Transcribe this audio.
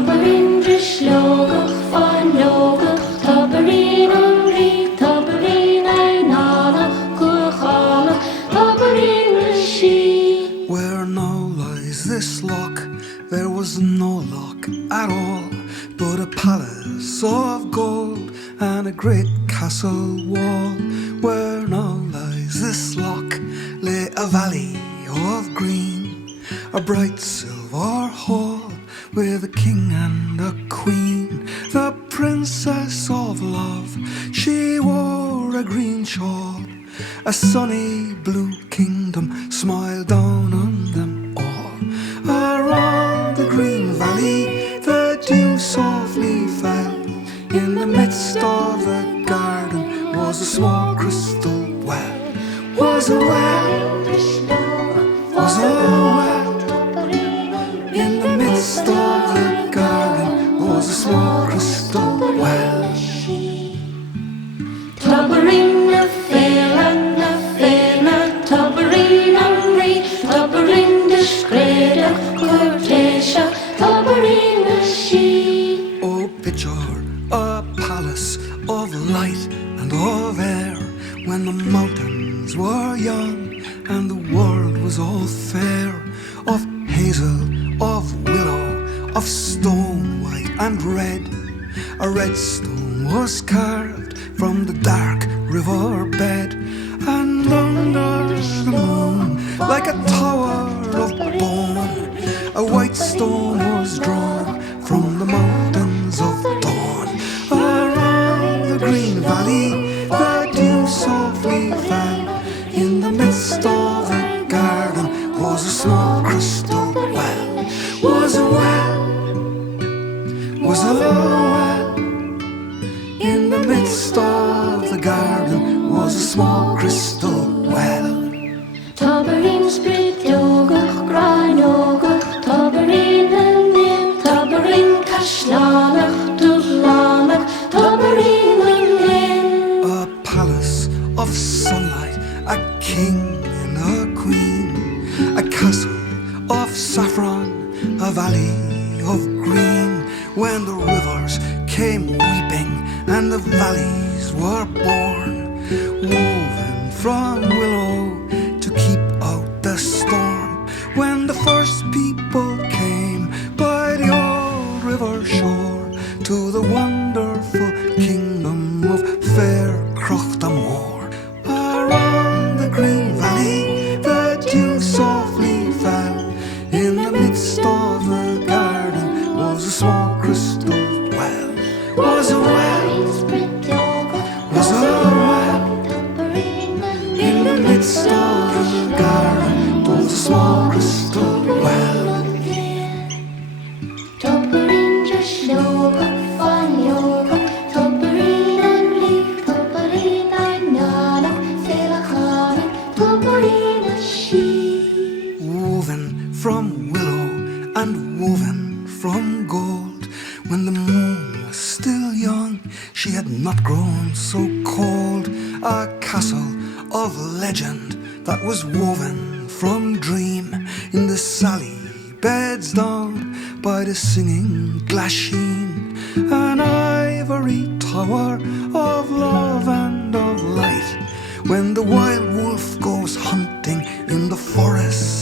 Tabarin Drishloguch Fan Loguch Tabarin Umri Tabarin Ainala Kuchala Tabarin She. Where now lies this loch, there was no loch at all, but a palace of gold and a great castle wall. Where now lies this loch lay a valley of green, a bright silver hall with a king and a queen. The princess of love, she wore a green shawl. A sunny blue kingdom smiled down on them all. Around the green valley the dew softly fell. In the midst of the garden was a small crystal well. Was a well, was a well. In the midst of the garden was a small crystal well. Tabarin na fena, tabarin amri, tabarin discreta, cortesia, tabarin na she. Oh, picture a palace of light and of air, when the mountains were young and the world was all fair. Of hazel, of willow, of stone white and red. A red stone was carved from the dark river bed, and under the moon, like a tower of bone, a white stone was drawn from the mountains of dawn. Around the green valley the dew softly fell. In the midst of the garden was a small crystal well. Was a well, was a well. In the midst of the garden was a small crystal well. Tabarin sprit yoguch, gran yoguch, tabarin anin, tabarin kashlanach, dublanach, tabarin anin. A palace of sunlight, a king and a queen, a castle of saffron, a valley of green. When the rivers came weeping and the valleys were born, woven from willow to keep out the storm. When the first people came by the old river shore to the wonderful kingdom of fair Crochtamore. Around the green valley the dew softly fell. In the midst of the garden was a small crystal well. Was a well, was a well. In the midst of the garden was a small crystal well. Tabarin Drishloguch, Fan Yoguch, tabarin amri, tabarin ainala, selachana, tabarin she. Woven from willow and woven from gold, when the moon was still young, she had not grown so cold. A castle of legend that was woven from dream, in the sally beds down by the singing Glasheen. An ivory tower of love and of light, when the wild wolf goes hunting in the forests